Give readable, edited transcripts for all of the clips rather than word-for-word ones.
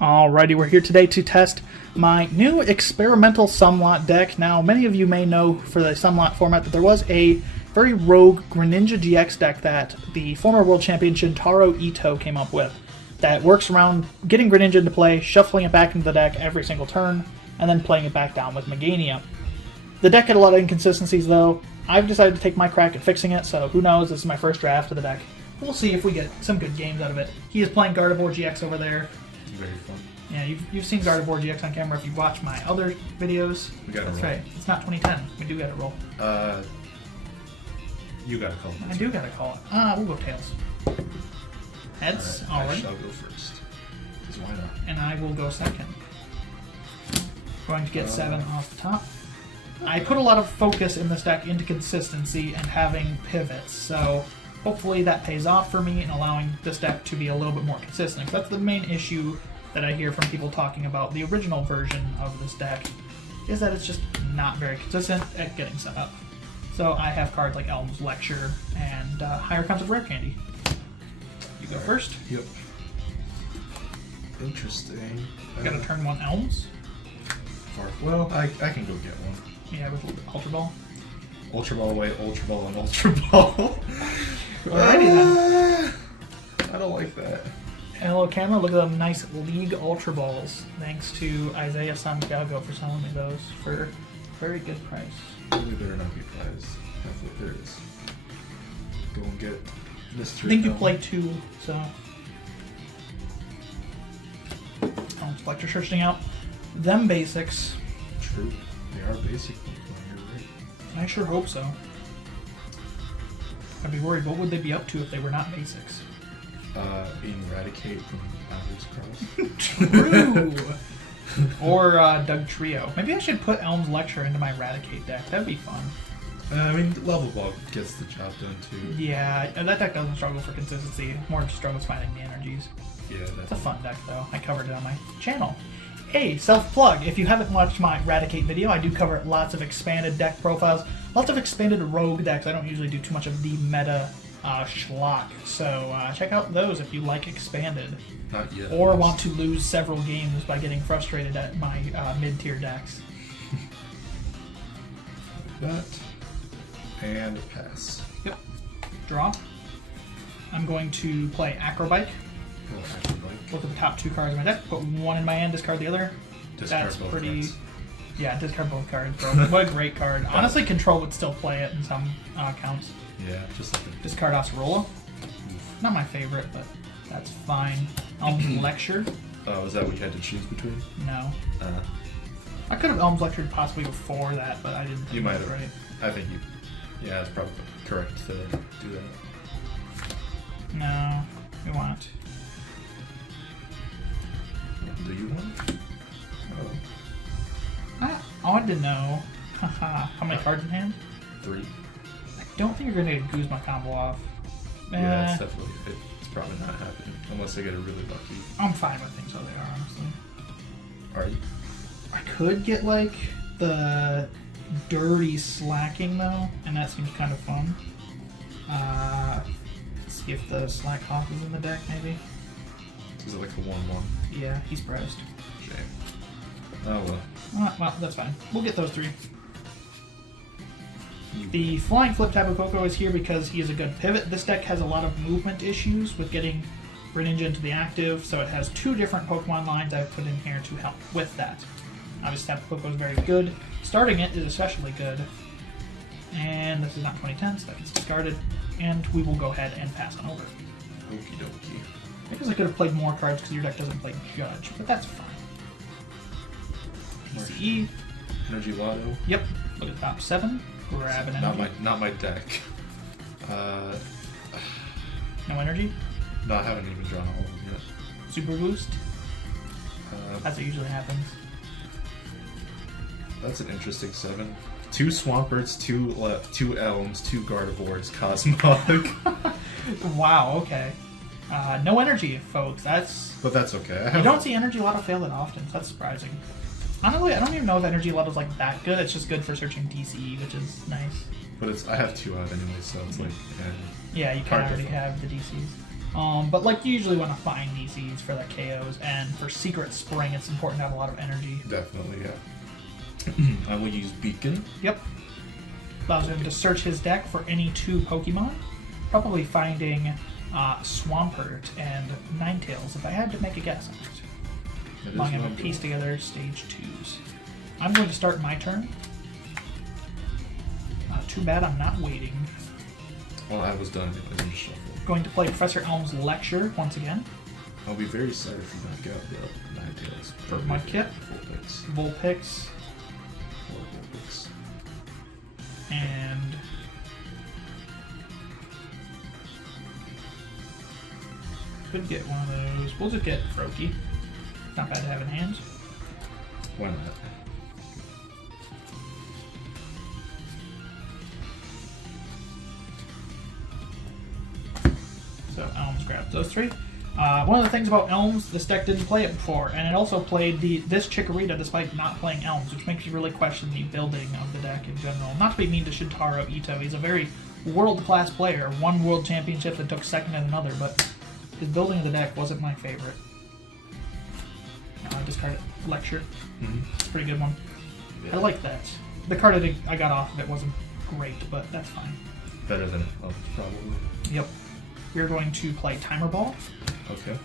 Alrighty, we're here today to test my new experimental Sunlot deck. Now, many of you may know for the Sunlot format that there was a very rogue Greninja GX deck that the former world champion Shintaro Ito came up with that works around getting Greninja into play, shuffling it back into the deck every single turn, and then playing it back down with Meganium. The deck had a lot of inconsistencies, though. I've decided to take my crack at fixing it, so who knows, this is my first draft of the deck. We'll see if we get some good games out of it. He is playing Gardevoir GX over there. Very fun. Yeah, you've seen Gardevoir GX on camera if you've watched my other videos. We got That's roll. right. It's not 2010. We do got to roll. You gotta call it. I do got to call it. We'll go tails. Heads. All right, Alright. I shall go first. Because why not? And I will go second. Going to get 7 off the top. I put a lot of focus in this deck into consistency and having pivots, so hopefully that pays off for me in allowing this deck to be a little bit more consistent. 'Cause that's the main issue that I hear from people talking about the original version of this deck, is that it's just not very consistent at getting set up. So I have cards like Elm's Lecture and higher counts of Rare Candy. You go first. Yep. Interesting. Got to turn 1 Elms. Well, I can go get one. Yeah, with Ultra Ball. Ultra Ball away, Ultra Ball, and Ultra Ball. Alrighty then. I don't like that. Hello camera, look at them nice League Ultra Balls. Thanks to Isaiah Santiago for selling me those for a very good price. Really better not be prized. Hopefully there is. Go and get Mr. I think you Elm. play 2, so... I'll select your searching out. Them basics. True. They are basic. You're right. I sure hope so. I'd be worried, what would they be up to if they were not basics? Eradicate from Alex Cross. True! Or Doug Trio. Maybe I should put Elm's Lecture into my Eradicate deck. That'd be fun. I mean, Level Ball gets the job done too. Yeah, that deck doesn't struggle for consistency. More struggles finding the energies. Yeah, It's a fun deck, though. I covered it on my channel. Hey, self-plug. If you haven't watched my Eradicate video, I do cover lots of expanded deck profiles, lots of expanded rogue decks. I don't usually do too much of the meta schlock, so check out those if you like expanded. Not yet. Or want to lose several games by getting frustrated at my mid-tier decks. That. And pass. Yep. Draw. I'm going to play Acrobike. Go Acrobike. Look at the top 2 cards of my deck. Put 1 in my hand, discard the other. Discard That's both pretty... cards. Yeah, discard both cards, bro. What a great card. Honestly, Control would still play it in some counts. Yeah, just like a... Discard Acerola. Not my favorite, but that's fine. Elm's Lecture. Oh, is that what you had to choose between? No. I could have Elm's Lectured possibly before that, but I didn't think You might it was have. right. I think you... Yeah, it's probably correct to do that. No, we want... Do you want? Oh. I ought to know. Haha. How many cards in hand? 3. I don't think you're going to get a Guzma combo off. Yeah, it's definitely... It's probably not happening. Unless I get a really lucky... I'm fine with things how they are, honestly. Are you? I could get, like, the dirty slacking, though, and that seems kind of fun. Let's see if the Slack Hawk is in the deck, maybe. Is it like a 1-1? Yeah, he's pressed. Shame. Oh well. Well, that's fine. We'll get those 3. The Flying Flip Tapu Koko is here because he is a good pivot. This deck has a lot of movement issues with getting Greninja into the active, so it has 2 different Pokemon lines I've put in here to help with that. Obviously, Tapu Koko is very good. Starting it is especially good. And this is not 2010, so that gets discarded. And we will go ahead and pass on over. Okie dokie. Because I could have played more cards because your deck doesn't play Judge, but that's fine. PCE. Energy Lotto. Yep. Look at the top 7. Grab an energy. Not my deck. No energy. No, I haven't even drawn all of them yet. Super boost. That's what usually happens. That's an interesting 7. 2 Swamperts, 2 Elms, 2 Gardevoirs, Cosmog. Wow, okay. No energy, folks. But that's okay. You don't see Energy Lotto fail that often, so that's surprising. Honestly, I don't even know if Energy Lotto's like that good. It's just good for searching DCE, which is nice. But I have 2 out anyway, so it's like... Yeah, you kind of already have the DCs. But like usually when I find these for the KOs and for Secret Spring, it's important to have a lot of energy. Definitely, yeah. I will use Beacon. Yep. Allows him to search his deck for any 2 Pokemon. Probably finding Swampert and Ninetales if I had to make a guess on it. Allowing him to piece together stage 2s. I'm going to start my turn. Too bad I'm not waiting. Well, I was done in the shuffle. Going to play Professor Elm's Lecture once again. I'll be very sad if you knock out the Ninetales. For Mudkip. Vulpix. Vulpix. And could get one of those. We'll just get Froakie. Not bad to have in hand. Why not? So Elms grabbed those 3. One of the things about Elms, this deck didn't play it before, and it also played this Chikorita despite not playing Elms, which makes you really question the building of the deck in general. Not to be mean to Shintaro Ito, he's a very world-class player, won world championships and took second in another, but his building of the deck wasn't my favorite. I discarded Lecture. It's a pretty good one. Yeah. I like that. The card I got off of it wasn't great, but that's fine. Better than Elms, probably. Yep. We're going to play Timer Ball. Okay.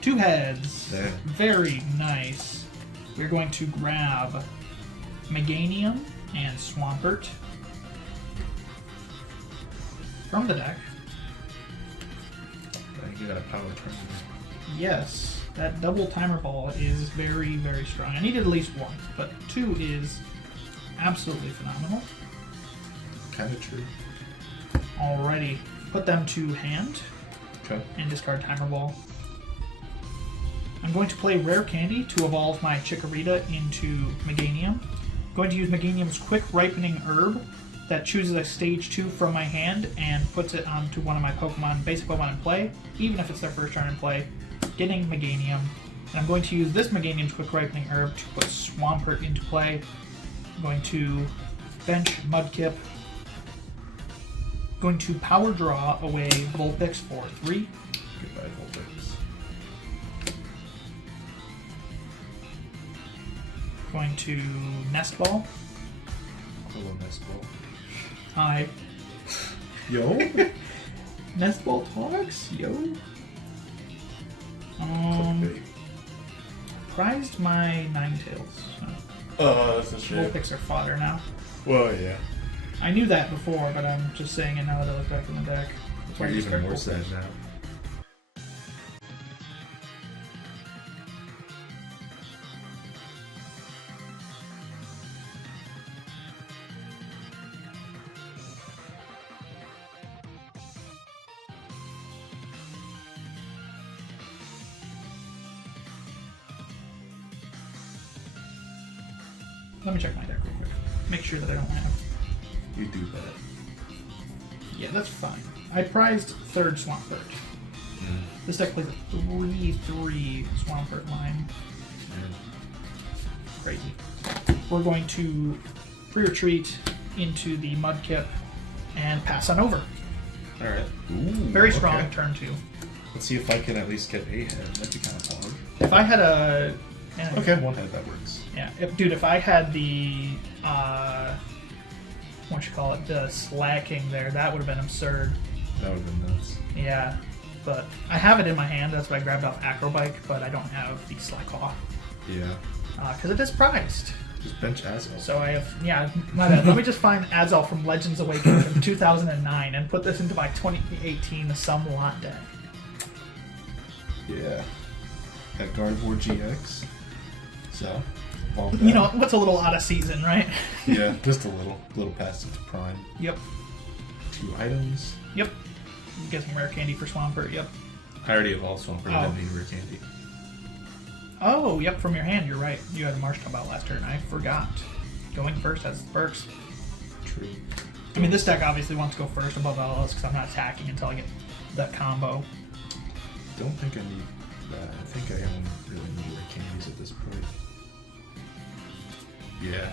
2 heads. Damn. Very nice. We're going to grab Meganium and Swampert from the deck. I think you got a power turn. Yes, that double Timer Ball is very, very strong. I needed at least 1, but 2 is absolutely phenomenal. Kind of true. Alrighty, put them to hand. Okay. And discard Timer Ball. I'm going to play Rare Candy to evolve my Chikorita into Meganium. I'm going to use Meganium's Quick Ripening Herb that chooses a stage 2 from my hand and puts it onto one of my basic Pokemon in play, even if it's their first turn in play, getting Meganium. And I'm going to use this Meganium's Quick Ripening Herb to put Swampert into play. I'm going to bench Mudkip. Going to Power Draw away Vulpix for 3. Goodbye, Vulpix. Going to Nest Ball. Hello, Nest Ball. Hi. Yo? Nest Ball talks? Yo. Prized my Ninetales. That's a shame. Vulpix are fodder now. Well, yeah. I knew that before, but I'm just saying it now that I look back in the deck. You're even more sad now. Let me check my deck real quick. Make sure that I don't have. You do that. Yeah, that's fine. I prized 3rd Swampert. This deck plays a 3/3 Swampert line. Crazy. We're going to pre-retreat into the Mudkip and pass on over. Alright. Very strong turn 2. Let's see if I can at least get a head. That'd be kind of hard. If I had a... Okay, 1 head, that works. Yeah, dude, if I had the... the slacking there, that would have been absurd. That would have been nuts. Yeah, but I have it in my hand, that's why I grabbed off Acrobike, but I don't have the Slackclaw. Yeah. Because it is prized. Just bench Azal. So I have, my bad. Let me just find Azal from Legends Awakening from 2009 and put this into my 2018 Somlot deck. Yeah. Got Gardevoir GX. So, what's a little out of season, right? Yeah, just a little past its prime. Yep. 2 items. Yep. I'm guessing Rare Candy for Swampert, yep. I already evolved Swampert, I didn't need Rare Candy. Oh, yep, from your hand, you're right. You had a Marshmallow Belt last turn, I forgot. Going first has its perks. True. I mean, this deck obviously wants to go first above all else because I'm not attacking until I get that combo. Don't think I need that. I think I only really need Rare Candies at this point. Yeah.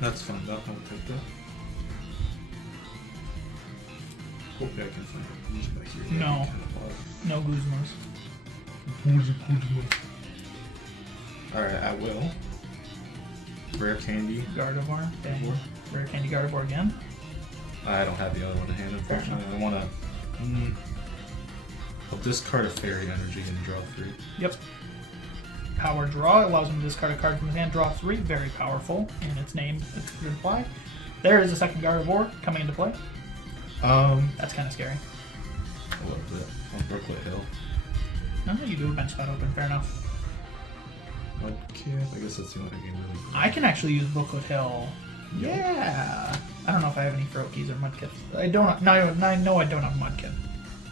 That's fun. I'll take that. Hopefully I can find a Guzma here. No. No Guzmas. Alright, I will. Rare Candy. Gardevoir. Okay. Rare Candy Gardevoir again. I don't have the other one in hand, unfortunately. I want to... I'll discard a Fairy Energy and draw 3. Yep. Power Draw allows him to discard a card from his hand, draw 3. Very powerful in its name. It's good to play. There is a second Gardevoir coming into play. That's kind of scary. A little bit. On Brooklet Hill. No, you do a bench spot open. Fair enough. Mudkip. I guess that's the only game really. I can actually use Brooklet Hill. Yeah. I don't know if I have any Froakies or Mudkips. I don't. No, I know I don't have Mudkip.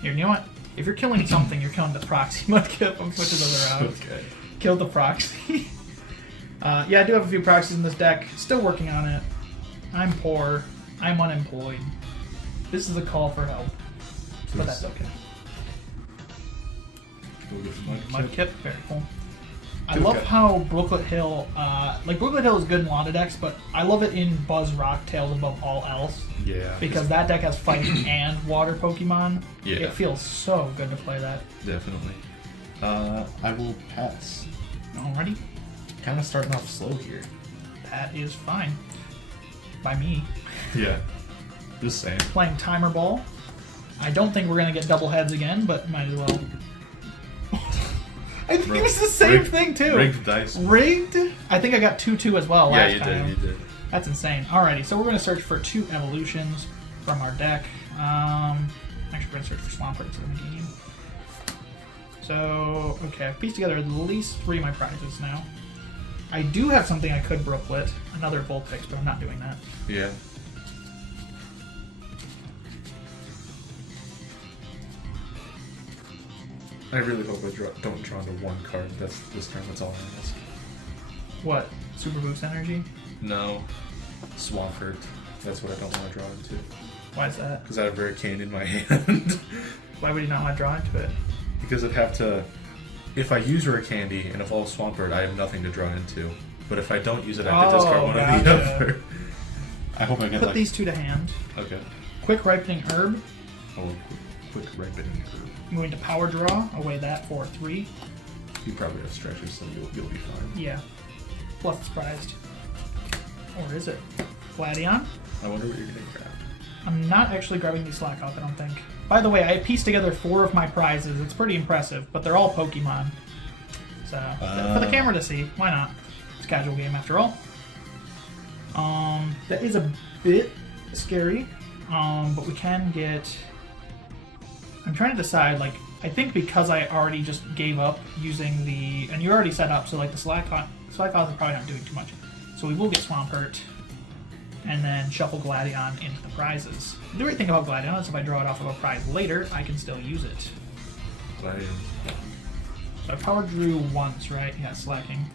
Here, you know what? If you're killing something, you're killing the proxy Mudkip. I'm switching those around. Okay. Kill the proxy. Yeah, I do have a few proxies in this deck. Still working on it. I'm poor. I'm unemployed. This is a call for help. But that's okay. Mudkip, very cool. I love how Brooklet Hill, Brooklet Hill is good in a lot of decks, but I love it in Buzz Rocktails above all else. Yeah. Because that deck has fighting and water Pokemon. Yeah. It feels so good to play that. Definitely. I will pass. Alrighty. Kind of starting off slow here. That is fine. By me. Yeah. Just saying. Playing Timer Ball. I don't think we're going to get double heads again, but might as well. I think it was the same thing, too. Rigged dice. Rigged? I think I got 2-2 as well last time. You did. That's insane. Alrighty, so we're going to search for 2 evolutions from our deck. Actually, we're going to search for Swampert instead of Meganium. So, okay, I've pieced together at least 3 of my prizes now. I do have something I could Brooklet, another Vulpix, but I'm not doing that. Yeah. I really hope I don't draw into 1 card this turn. That's all I ask. What? Super Boost Energy? No. Swampert. That's what I don't want to draw into. Why is that? Because I have Rare Candy in my hand. Why would you not want to draw into it? Because I'd have to... If I use Rare Candy and evolve Swampert, I have nothing to draw into. But if I don't use it, I have to discard one or the other. I hope I get Put these 2 to hand. Okay. Quick Ripening Herb. Oh, quick Ripening Herb. I'm going to Power Draw, away that for 3. You probably have stretches, so you'll be fine. Yeah. Plus surprised. Or is it? Gladion? I wonder what you're going to grab. I'm not actually grabbing these Slack off, I don't think. By the way, I pieced together 4 of my prizes. It's pretty impressive, but they're all Pokemon. So, for the camera to see, why not? It's a casual game after all. That is a bit scary, but we can get... I'm trying to decide, I think because I already just gave up using the... And you already set up, so, the Slack off is probably not doing too much. So we will get Swampert, and then shuffle Gladion into the prizes. The great thing about Gladion is if I draw it off of a prize later, I can still use it. Gladion. So I power drew once, right? Yeah, slacking.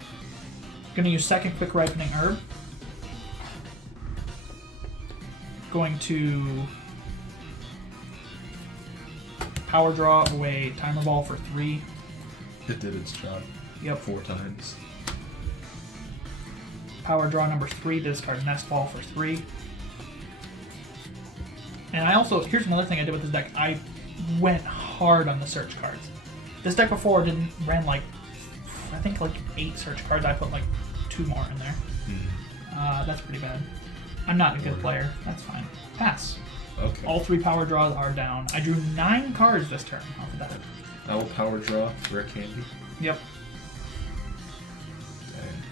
Gonna use second Quick Ripening Herb. Going to Power Draw away Timer Ball for 3. It did its job. Yep. 4 times. Power Draw number 3, discard Nest Ball for 3. And I also, here's another thing I did with this deck. I went hard on the search cards. This deck before ran I think 8 search cards. I put 2 more in there. That's pretty bad. I'm not a good player. That's fine. Pass. Okay. All 3 power draws are down. I drew 9 cards this turn off of that. I will power draw Rare Candy. Yep. Dang.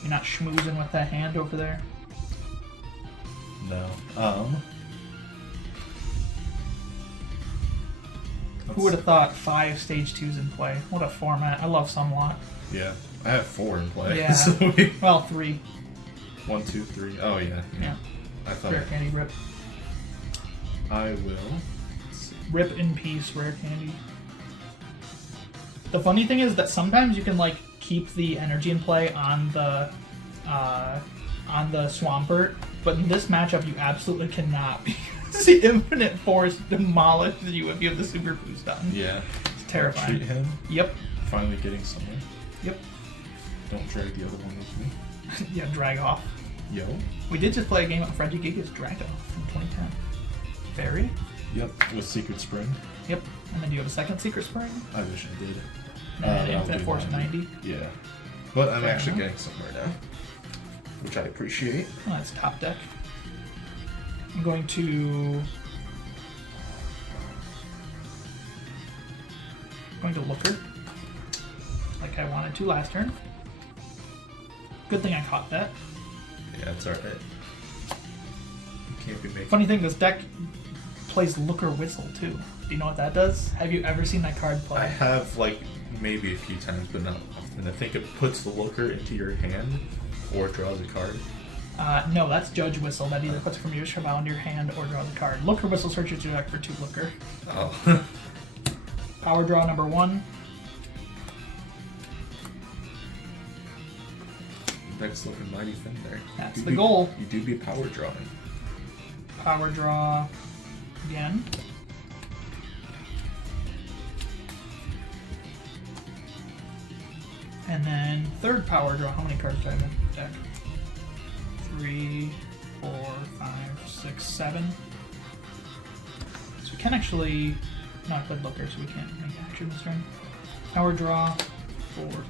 You're not schmoozing with that hand over there? No. Who would have thought 5 stage 2s in play? What a format. I love Somewhat. Yeah. I have 4 in play. Yeah. So Well, 3. 1, 2, 3. Oh, yeah. Yeah. I thought. Rare Candy, rip. I will. Let's see. Rip in peace, Rare Candy. The funny thing is that sometimes you can keep the energy in play on the Swampert, but in this matchup you absolutely cannot because the Infinite Force demolishes you if you have the Super Boost on. Yeah. It's terrifying. Treat him. Yep. Finally getting somewhere. Yep. Don't drag the other one with me. Yeah, drag off. Yo. We did just play a game of Freddy Giga's Drago from 2010. Fairy? Yep, with Secret Spring. Yep. And then do you have a second Secret Spring? I wish I did. And Infinite Force 90. Yeah. But I'm Fair actually enough. getting somewhere now, which I appreciate. Oh, that's top deck. I'm going to Looker, like I wanted to last turn. Good thing I caught that. Yeah, it's alright. You can't be making... Funny thing, this deck plays Looker Whistle too. Do you know what that does? Have you ever seen that card play? I have, like, maybe a few times, but not often. I think it puts the Looker into your hand or draws a card. No, that's Judge Whistle. That either puts it from your Shabao into your hand or draws a card. Looker Whistle searches your deck for 2 Looker. Oh. Power draw number 1. Deck's looking mighty thin there. That's the goal. You do be power drawing. Power draw again. And then third power draw. How many cards do I have in the deck? 3, 4, 5, 6, 7. So we can actually not put Looker, so we can't make action this turn. Power draw 4, 3.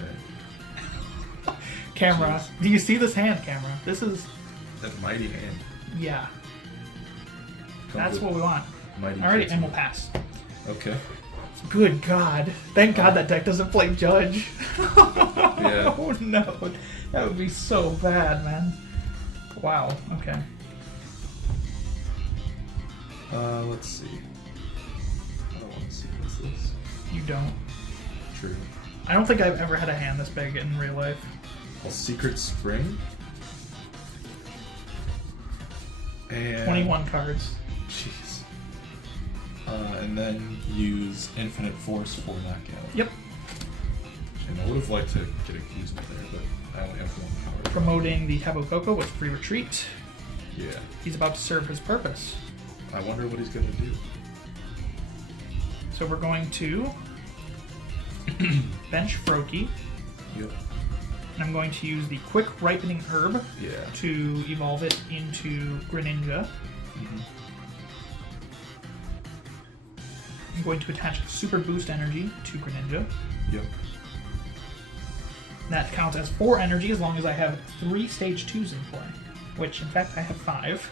Okay. Camera. Jeez. Do you see this hand, camera? This is, That mighty hand. yeah. Comes That's with what we want. mighty Alrighty, kids and in we'll it. pass. Okay. Good God. Thank God that deck doesn't play Judge. Yeah. Oh no. That would be so bad, man. Wow. Okay. Let's see. I don't want to see what's this. You don't. True. I don't think I've ever had a hand this big in real life. A Secret Spring. And 21 cards. Jeez. And then use Infinite Force for knockout. Yep. And I would have liked to get a Kuzma there, but I only have 1 power. Promoting the Tabu Koko with free retreat. Yeah. He's about to serve his purpose. I wonder what he's going to do. So we're going to bench Froakie. Yep. And I'm going to use the Quick Ripening Herb Yeah. to evolve it into Greninja. Mm-hmm. I'm going to attach Super Boost Energy to Greninja. Yep. That counts as 4 energy as long as I have 3 stage 2s in play. Which, in fact, I have 5.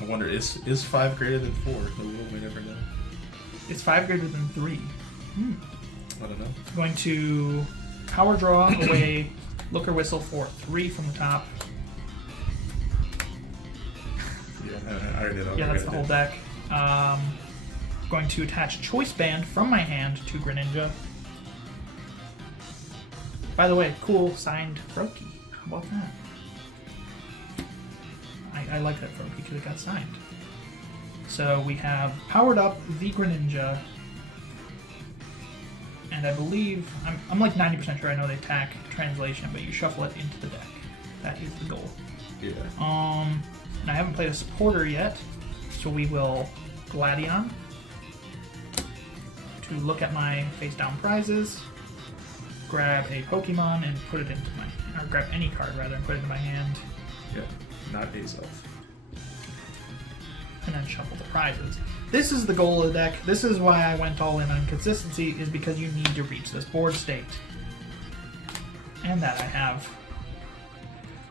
I wonder, is 5 greater than 4? The world may never know. Is 5 greater than 3? I don't know. I'm going to power draw away Looker Whistle for 3 from the top. Yeah, I already know. Yeah, that's the whole deck. Going to attach Choice Band from my hand to Greninja. By the way, cool signed Froakie. How about that? I like that Froakie because it got signed. So we have powered up the Greninja. And I believe, I'm like 90% sure I know the attack translation, but you shuffle it into the deck. That is the goal. Yeah. And I haven't played a supporter yet, so we will Gladion to look at my face down prizes, grab a Pokemon and put it into my, or grab any card rather and put it into my hand, Yep. Not Azelf. and then shuffle the prizes. This is the goal of the deck. This is why I went all in on consistency, is because you need to reach this board state. And that I have.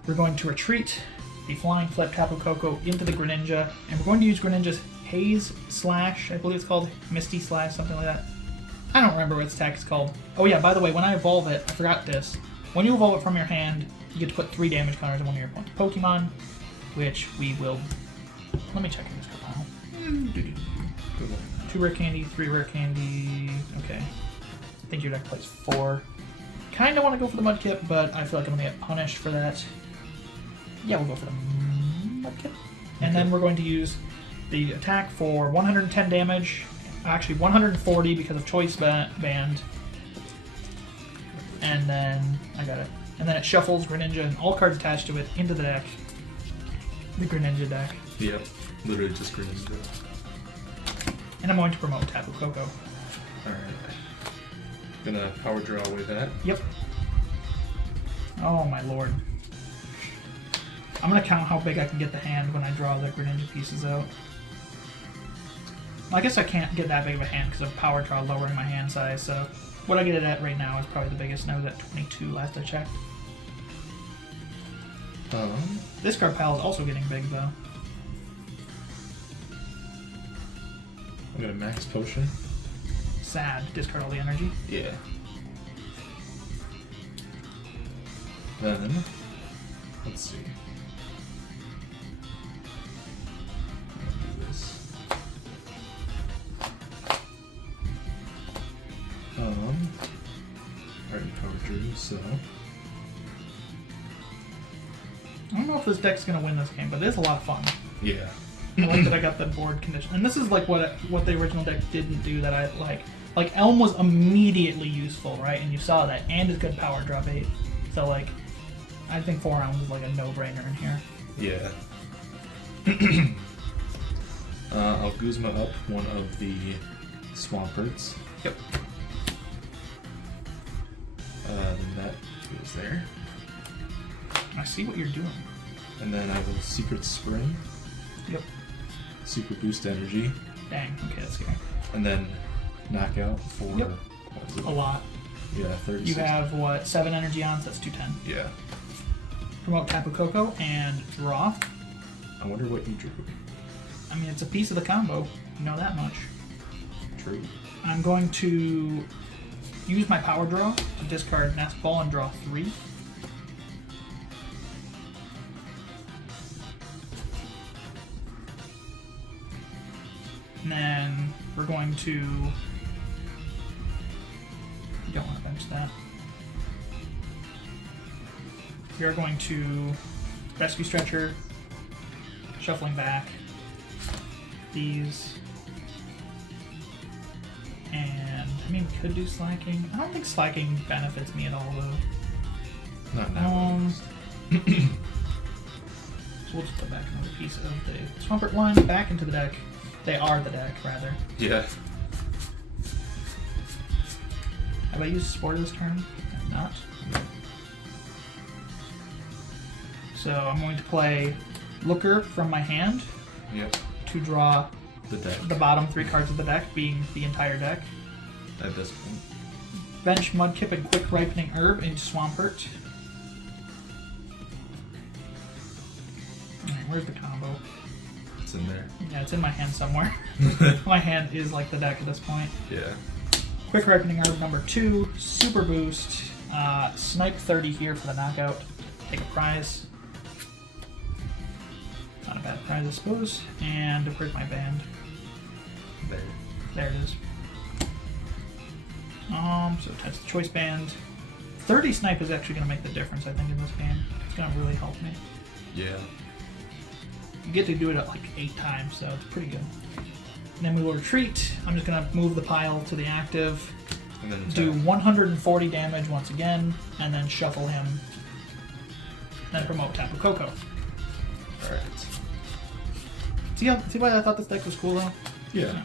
We're going to retreat the Flying Flip Tapu Koko into the Greninja, and we're going to use Greninja's Haze Slash, I believe it's called, Misty Slash, something like that. I don't remember what its attack is called. Oh yeah, by the way, when I evolve it, I forgot this. When you evolve it from your hand, you get to put 3 damage counters on one of your opponent's Pokemon, which we will... Let me check in this pile. 2 rare candy, 3 rare candy... Okay. I think your deck plays 4. Kinda want to go for the Mudkip, but I feel like I'm gonna get punished for that. Yeah, we'll go for the Mudkip. And then we're going to use the attack for 110 damage. Actually, 140 because of Choice Band. And then, I got it. And then it shuffles Greninja and all cards attached to it into the deck. The Greninja deck. Yep. Literally just Greninja. And I'm going to promote Tapu Koko. Alright. Gonna power draw away that. Yep. Oh my lord. I'm gonna count how big I can get the hand when I draw the Greninja pieces out. Well, I guess I can't get that big of a hand because of power draw lowering my hand size, so what I get it at right now is probably the biggest. And I was at 22 last I checked. This card pile is also getting big though. I'm gonna max potion. Sad. Discard all the energy. Yeah. Then, let's see. I'm gonna do this. Already power drew, so. I don't know if this deck's gonna win this game, but it is a lot of fun. Yeah. I like that I got the board condition, and this is like what the original deck didn't do that I like. Like Elm was immediately useful, right? And you saw that, and it's good power draw bait. So like, I think 4 rounds is like a no-brainer in here. Yeah. I'll Guzma up one of the Swamperts. Yep. Then that goes there. I see what you're doing. And then I will Secret Spring. Yep. Super Boost Energy. Dang, okay, that's scary. And then Knockout for Yep. What is it? A lot. Yeah, 30. You have, what, 7 energy on, so that's 210. Yeah. Promote Tapu Koko and draw. I wonder what you drew. I mean, it's a piece of the combo. You know that much. True. I'm going to use my power draw to discard Nest Ball and draw 3. And then we're going to... You don't want to bench that. We are going to Rescue Stretcher, shuffling back these, and I mean, we could do Slacking. I don't think Slacking benefits me at all, though. Not now. So we'll just put back another piece of the Swampert line back into the deck. They are the deck, rather. Yeah. Have I used Spore this turn? I've not. So I'm going to play Looker from my hand. Yep. To draw The deck. the bottom 3 cards of the deck, being the entire deck. At this point. Bench Mudkip and Quick Ripening Herb into Swampert. Alright, where's the combo? It's in there. Yeah, it's in my hand somewhere. My hand is like the deck at this point. Yeah. Quick Ripening Herb number 2, Super Boost, Snipe 30 here for the knockout. Take a prize. Not a bad prize, I suppose. And where's my band? There. There it is. So touch the choice band. 30 Snipe is actually going to make the difference, I think, in this game. It's going to really help me. Yeah. You get to do it like 8 times, so it's pretty good. And then we will retreat. I'm just going to move the pile to the active, And then do 140 damage once again, and then shuffle him. Then promote Tapu Koko. Alright. See why I thought this deck was cool though? Yeah.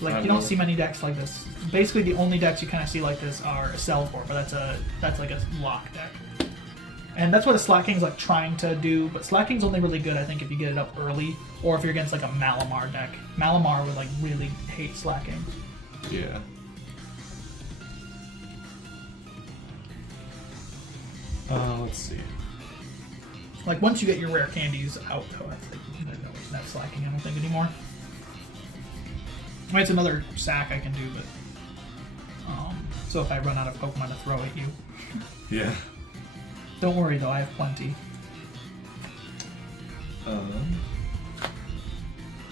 Like you don't see many decks like this. Basically, the only decks you kind of see like this are a Cellcore, but that's like a lock deck. And that's what a Slacking's like trying to do. But Slacking's only really good, I think, if you get it up early, or if you're against like a Malamar deck. Malamar would like really hate Slacking. Yeah. Let's see. Like once you get your rare candies out, though, I think it's not Slacking. I don't think anymore. I mean, it's another sack I can do, but so if I run out of Pokemon to throw at you, Yeah. don't worry though, I have plenty.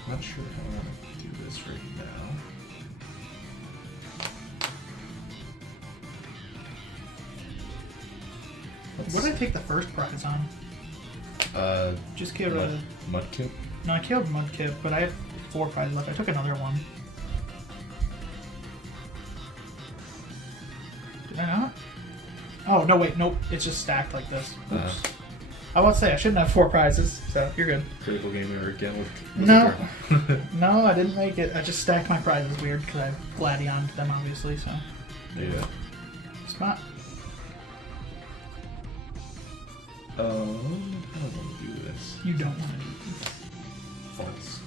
Not sure how I want to do this right now. What did I take the first prize on? Just killed a... Mudkip? No, I killed Mudkip, but I have 4 prizes left. I took another one. Did I not? Oh, no, wait, nope. It's just stacked like this. Oops. I was about to say, I shouldn't have 4 prizes, so you're good. Critical game error again with No. No, I didn't make it. I just stacked my prizes weird because I Gladioned them, obviously, so. Yeah. Spot. I don't want to do this. You don't want to do this. False.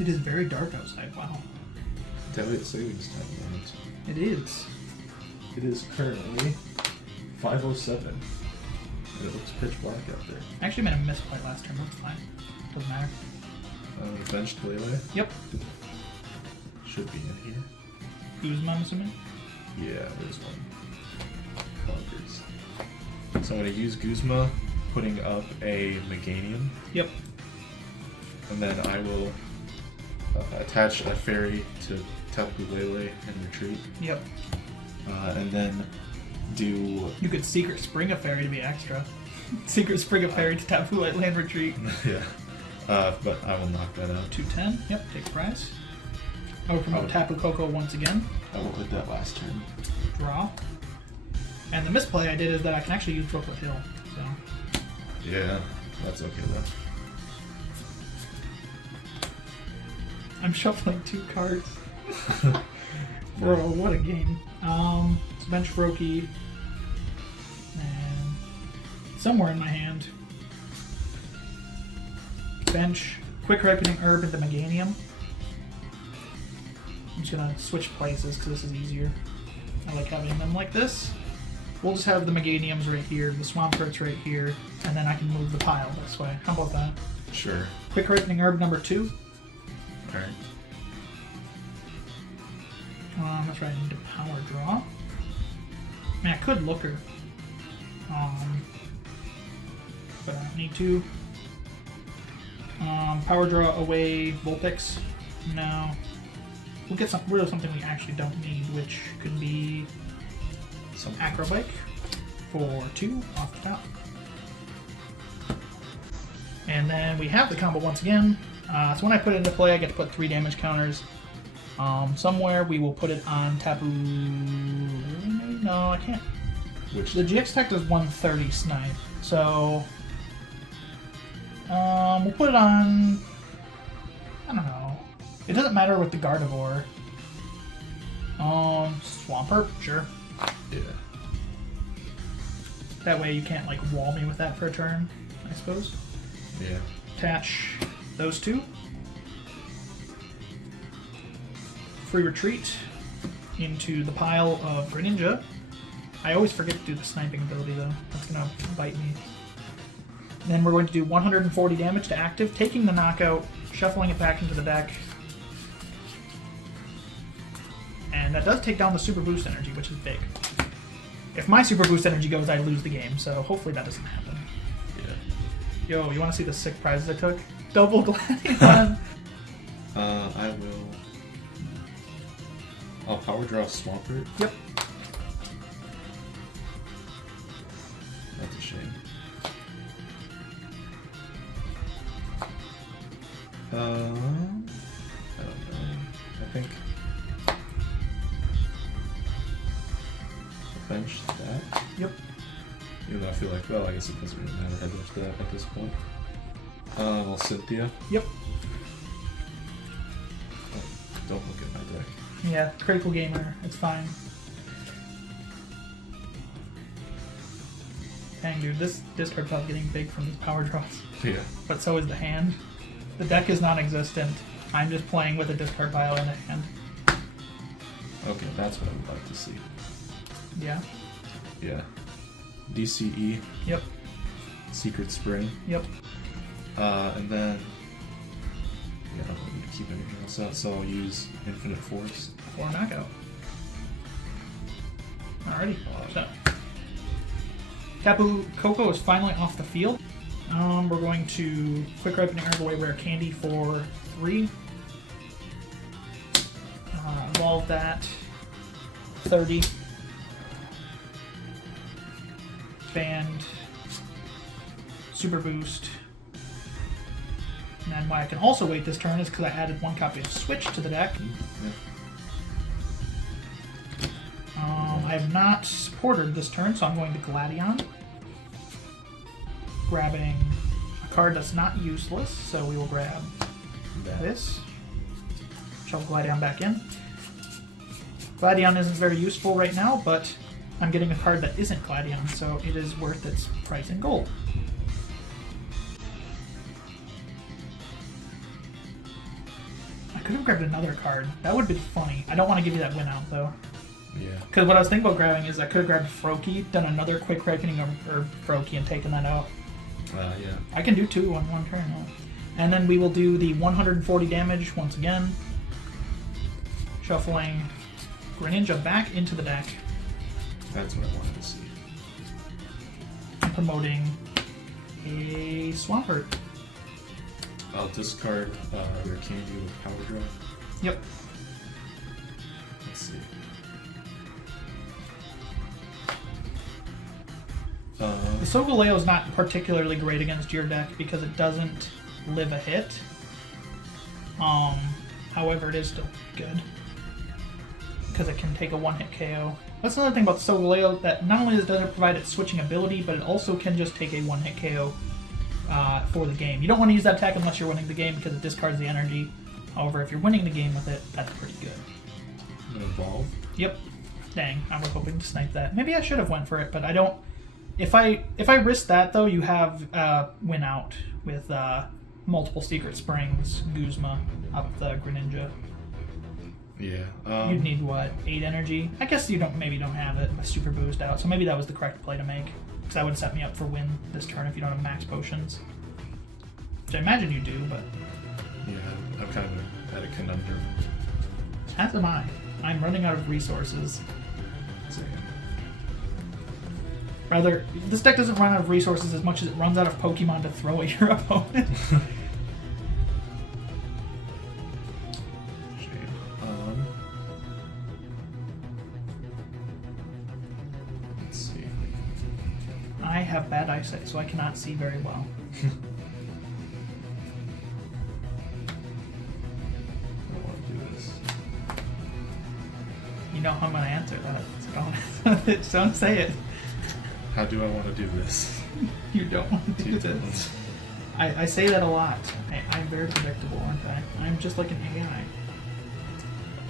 It is very dark outside. Wow. Daylight savings time moment. It is. It is currently 5:07. And it looks pitch black out there. I actually made a misplay last turn. That's fine. Doesn't matter. Benched Lele? Yep. Should be in here. Guzma, I'm assuming? Yeah, there's one. Clunkers. So I'm going to use Guzma, putting up a Meganium. Yep. And then I will attach a fairy to Tapu Lele and retreat. Yep. And then do... You could Secret Spring a fairy to be extra. Secret Spring a fairy to Tapu Lele and retreat. Yeah. But I will knock that out. 210. Yep, take a prize. I will promote Tapu Koko once again. I will hit that last turn. Draw. And the misplay I did is that I can actually use Brooklyn Hill. So. Yeah, that's okay though. I'm shuffling 2 cards. Bro, what a game. It's bench Froakie. And somewhere in my hand. Bench Quick Ripening Herb into Meganium. I'm just gonna switch places because this is easier. I like having them like this. We'll just have the Meganiums right here, the Swampert right here, and then I can move the pile this way. How about that? Sure. Quick Ripening Herb number 2. Alright. That's right, I need to power draw. I mean, I could Looker. But I don't need to. Power draw away Vulpix. No. We'll get rid of something we actually don't need, which could be some Acrobike for 2 off the top. And then we have the combo once again. So when I put it into play, I get to put 3 damage counters. Somewhere we will put it on Tapu. No, I can't. Which? The GX tech does 130 snipe. So we'll put it on. I don't know. It doesn't matter with the Gardevoir. Swampert, sure. Yeah. That way you can't like wall me with that for a turn, I suppose. Yeah. Attach those 2. Free retreat into the pile of Greninja. I always forget to do the sniping ability though. That's gonna bite me. Then we're going to do 140 damage to active, taking the knockout, shuffling it back into the deck. And that does take down the Super Boost energy, which is big. If my Super Boost energy goes, I lose the game, so hopefully that doesn't happen. Yeah. Yo, you want to see the sick prizes I took? Double Gladion! I will... I'll power draw Swampert. Yep. That's a shame. I don't know. I think... Bench that. Yep. Even though I feel like, well, I guess it doesn't really matter how much that at this point. Well, Cynthia. Yep. Oh, don't look at my deck. Yeah, critical gamer. It's fine. Dang, dude, this discard pile's getting big from these power draws. Yeah. But so is the hand. The deck is non-existent. I'm just playing with a discard pile in a hand. Okay, that's what I would like to see. Yeah. Yeah. DCE. Yep. Secret Spring. Yep. And then... Yeah, I don't need to keep anything else out, so I'll use Infinite Force. For a knockout. Alrighty. So. Tapu Koko is finally off the field. We're going to Quick Ripening Herb away Rare Candy for 3. Evolve that. 30. Band. Super Boost. And then why I can also wait this turn is because I added 1 copy of Switch to the deck. I have not supported this turn, so I'm going to Gladion. Grabbing a card that's not useless, so we will grab this. Shove Gladion back in. Gladion isn't very useful right now, but I'm getting a card that isn't Gladion, so it is worth its price in gold. I could have grabbed another card. That would be funny. I don't want to give you that win out, though. Yeah. Because what I was thinking about grabbing is I could have grabbed Froakie, done another quick ripening or Froakie, and taken that out. Yeah. I can do 2 on one turn. Yeah. And then we will do the 140 damage once again. Shuffling Greninja back into the deck. That's what I wanted to see. And promoting a Swampert. I'll discard your candy with Power Draw. Yep. Let's see. The Solgaleo is not particularly great against your deck because it doesn't live a hit. However, it is still good because it can take a one-hit KO. That's another thing about the Solgaleo, that not only does it provide its switching ability, but it also can just take a one-hit KO for the game. You don't want to use that attack unless you're winning the game because it discards the energy. However, if you're winning the game with it, that's pretty good. I'm gonna evolve. Yep. Dang, I was hoping to snipe that. Maybe I should have went for it, but I don't. If I risk that though, you have win out with multiple Secret Springs, Guzma, up the Greninja. Yeah. You'd need what, 8 energy? I guess you maybe don't have it. A super boost out, so maybe that was the correct play to make. Because that would set me up for win this turn if you don't have max potions. Which I imagine you do, but Yeah, I'm kind of at a conundrum. as am I. I'm running out of resources. Same. Rather, this deck doesn't run out of resources as much as it runs out of Pokemon to throw at your opponent. Let's see. I have bad eyesight, so I cannot see very well. I don't want to do this. You know how I'm going to answer that. So don't say it. How do I want to do this? You don't want to do this. I say that a lot. I'm very predictable, aren't I? I'm just like an AI.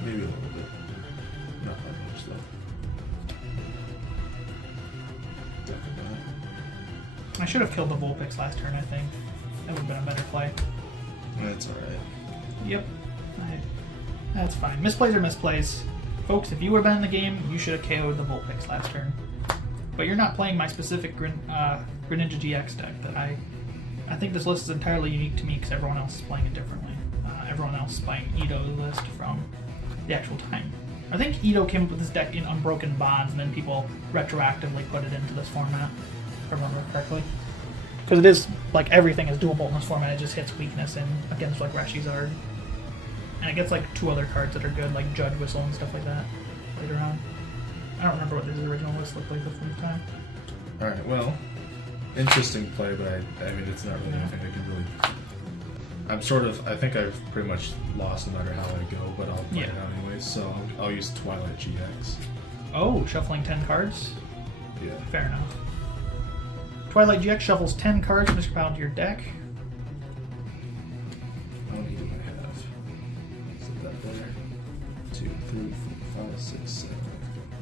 Maybe a little bit. Not that much though. Definitely not. I should have killed the Vulpix last turn, I think. That would have been a better play. That's alright. Yep. That's fine. Misplays are misplays. Folks, if you would have been in the game, you should have KO'd the Vulpix last turn. But you're not playing my specific Greninja GX deck that I think this list is entirely unique to me because everyone else is playing it differently. Everyone else is playing Ito's list from the actual time. I think Ito came up with this deck in Unbroken Bonds and then people retroactively put it into this format, if I remember correctly. Because it is, like, everything is doable in this format, it just hits weakness in against, like, Reshizard. And it gets, like, 2 other cards that are good, like Judd Whistle and stuff like that, later on. I don't remember what this original list looked like the first time. Alright, well, interesting play, but I mean, it's not really anything I can really... I think I've pretty much lost no matter how I go, but I'll play it out anyways, so I'll use Twilight GX. Oh, shuffling 10 cards? Yeah. Fair enough. Twilight GX shuffles 10 cards from this pile to your deck. How many do I have? Is it that there? 2, 3, 4, 5, 6, 7,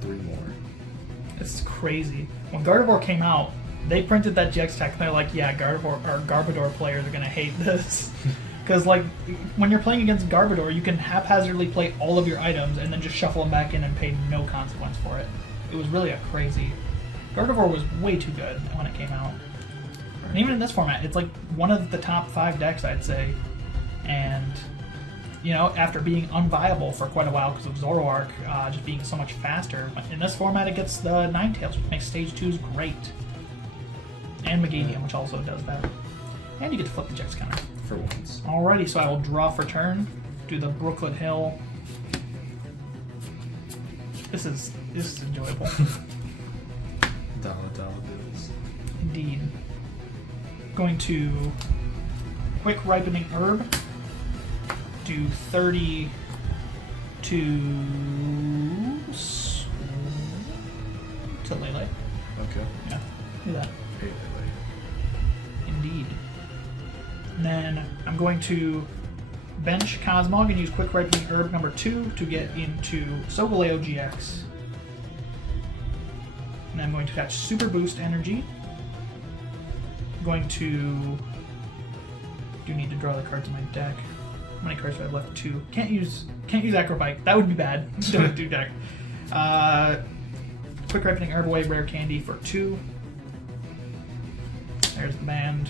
3 more. It's crazy. When Gardevoir came out, they printed that GX tech and they're like, yeah, Gardevoir players are going to hate this. Because, like, when you're playing against Gardevoir, you can haphazardly play all of your items and then just shuffle them back in and pay no consequence for it. It was really a crazy... Gardevoir was way too good when it came out. And even in this format, it's like one of the top 5 decks, I'd say. And, you know, after being unviable for quite a while because of Zoroark just being so much faster, in this format it gets the Ninetales, which makes Stage 2s great. And Meganium, which also does that. And you get to flip the Jax counter. For once. Alrighty, so I will draw for turn, do the Brooklet Hill. This is enjoyable. Dollar bills. Indeed. Going to Quick Ripening Herb. Do 30 to Lele. Okay. Yeah, do that. Hey, Indeed. And then I'm going to bench Cosmog and use Quick Ripening Herb number 2 to get into Solgaleo GX. And I'm going to attach Super Boost Energy. I'm going to... do need to draw the cards in my deck. How many cards do I have left? 2. Can't use Acrobite. That would be bad. Don't do deck. Quick Ripening Herb away, Rare Candy for 2. There's the band.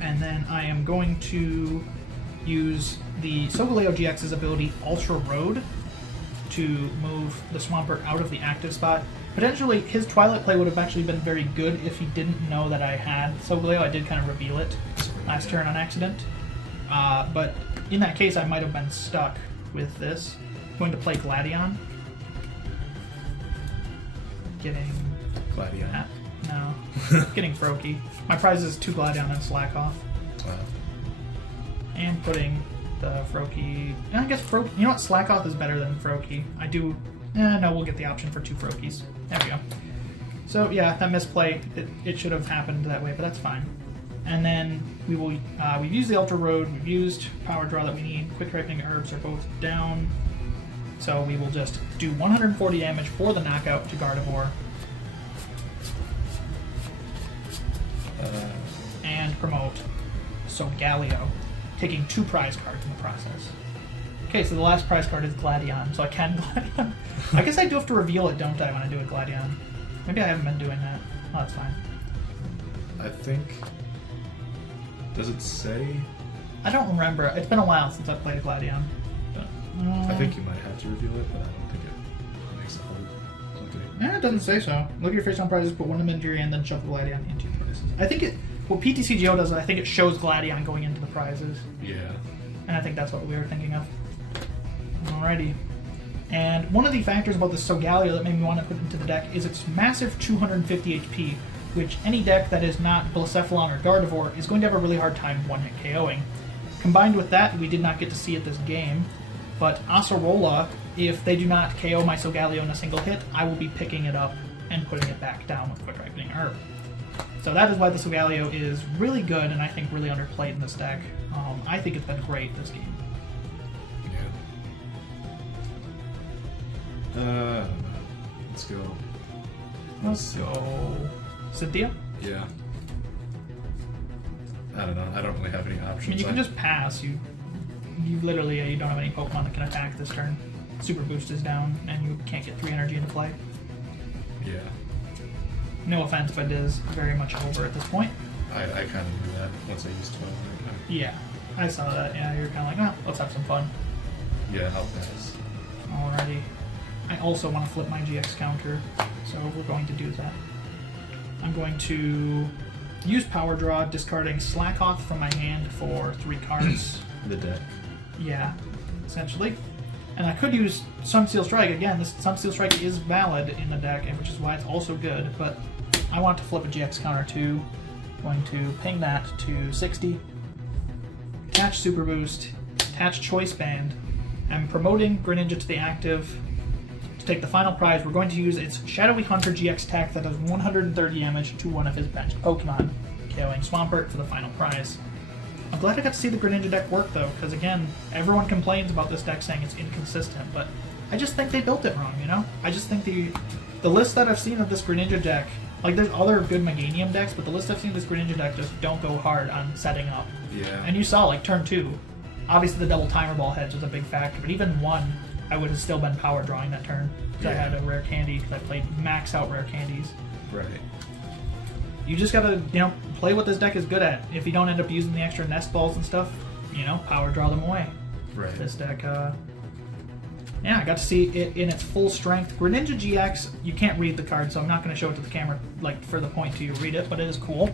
And then I am going to use the Solgaleo GX's ability Ultra Road to move the Swampert out of the active spot. Potentially, his Twilight play would have actually been very good if he didn't know that I had Solgaleo. I did kind of reveal it last turn on accident. But in that case, I might have been stuck with this. I'm going to play Gladion. Getting... Gladion? No. Getting Froakie. My prize is 2 Gladion and Slack Off. Wow. And putting the Froakie... I guess Froakie... You know what? Slack Off is better than Froakie. I do... no, we'll get the option for 2 Froakies. There we go. So, yeah, that misplay, it should have happened that way, but that's fine. And then we will... we've used the Ultra Road, we've used Power Draw that we need. Quick Ripening Herbs are both down. So we will just do 140 damage for the knockout to Gardevoir. And promote Solgaleo, taking 2 prize cards in the process. Okay, so the last prize card is Gladion, so I can Gladion. I guess I do have to reveal it, don't I, when I do a Gladion? Maybe I haven't been doing that. Oh, that's fine. I think... Does it say? I don't remember. It's been a while since I've played a Gladion. But, I think you might have to reveal it, but I don't think it makes it hold. Okay. Yeah, it doesn't say so. Look at your face on prizes, put one of them into your hand, then shove the Gladion into your prizes. I think it... What PTCGO does is I think it shows Gladion going into the prizes. Yeah. And I think that's what we were thinking of. Alrighty. And one of the factors about the Solgaleo that made me want to put into the deck is its massive 250 HP, which any deck that is not Blacephalon or Gardevoir is going to have a really hard time one-hit KOing. Combined with that, we did not get to see it this game, but Acerola, if they do not KO my Solgaleo in a single hit, I will be picking it up and putting it back down with Quick Ripening Herb. So that is why the Solgaleo is really good and I think really underplayed in this deck. I think it's been great this game. Yeah. Let's go. Let's go. Cynthia? Yeah. I don't know. I don't really have any options. I mean, you can just pass. You literally you don't have any Pokemon that can attack this turn. Super Boost is down, and you can't get 3 energy into play. Yeah. No offense, but it is very much over at this point. I kind of knew that once I used 12. Yeah, I saw that. Yeah, you're kind of like, let's have some fun. Yeah, I'll pass. Alrighty. I also want to flip my GX counter, so we're going to do that. I'm going to use Power Draw, discarding Slack Off from my hand for 3 cards. The deck. Yeah, essentially. And I could use Sunsteel Strike. Again, this Sunsteel Strike is valid in the deck, which is why it's also good, but I want to flip a GX counter too. Going to ping that to 60. Attach Super Boost. Attach Choice Band. I'm promoting Greninja to the active. To take the final prize, we're going to use its Shadowy Hunter GX attack that does 130 damage to one of his benched Pokemon, KOing Swampert for the final prize. I'm glad I got to see the Greninja deck work, though, because, again, everyone complains about this deck saying it's inconsistent, but I just think they built it wrong, you know? I just think the list that I've seen of this Greninja deck, like, there's other good Meganium decks, but the list I've seen of this Greninja deck just don't go hard on setting up. Yeah. And you saw, like, turn 2. Obviously, the double Timer Ball heads was a big factor, but even 1, I would have still been power drawing that turn, because I had a Rare Candy, because I played max out Rare Candies. Right. You just gotta, play what this deck is good at. If you don't end up using the extra nest balls and stuff, power draw them away. Right. This deck, yeah, I got to see it in its full strength. Greninja GX, you can't read the card, so I'm not going to show it to the camera, for the point to you read it, but it is cool.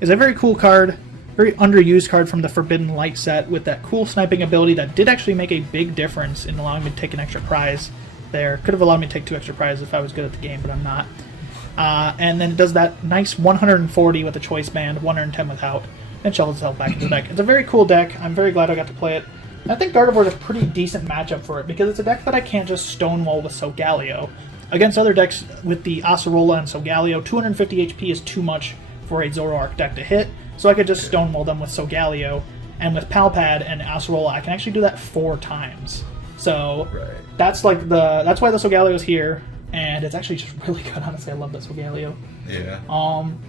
It's a very cool card, very underused card from the Forbidden Light set with that cool sniping ability that did actually make a big difference in allowing me to take an extra prize there. Could have allowed me to take 2 extra prizes if I was good at the game, but I'm not. And then it does that nice 140 with a Choice Band, 110 without, and shovels itself back into the deck. It's a very cool deck. I'm very glad I got to play it. I think Gardevoir is a pretty decent matchup for it, because it's a deck that I can't just stonewall with Solgaleo. Against other decks with the Acerola and Solgaleo, 250 HP is too much for a Zoroark deck to hit, so I could just stonewall them with Solgaleo, and with Palpad and Acerola, I can actually do that 4 times. So that's why the Solgaleo is here. and it's actually just really good. Honestly, I love this Regalio. Yeah.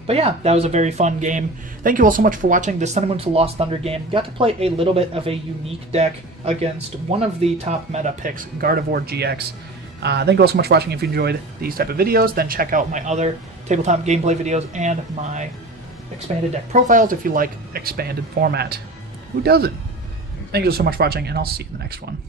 But yeah, that was a very fun game. Thank you all so much for watching the Sentimental Lost Thunder game. Got to play a little bit of a unique deck against one of the top meta picks, Gardevoir GX. Thank you all so much for watching. If you enjoyed these type of videos, then check out my other tabletop gameplay videos and my expanded deck profiles if you like expanded format. Who doesn't? Thank you so much for watching, and I'll see you in the next one.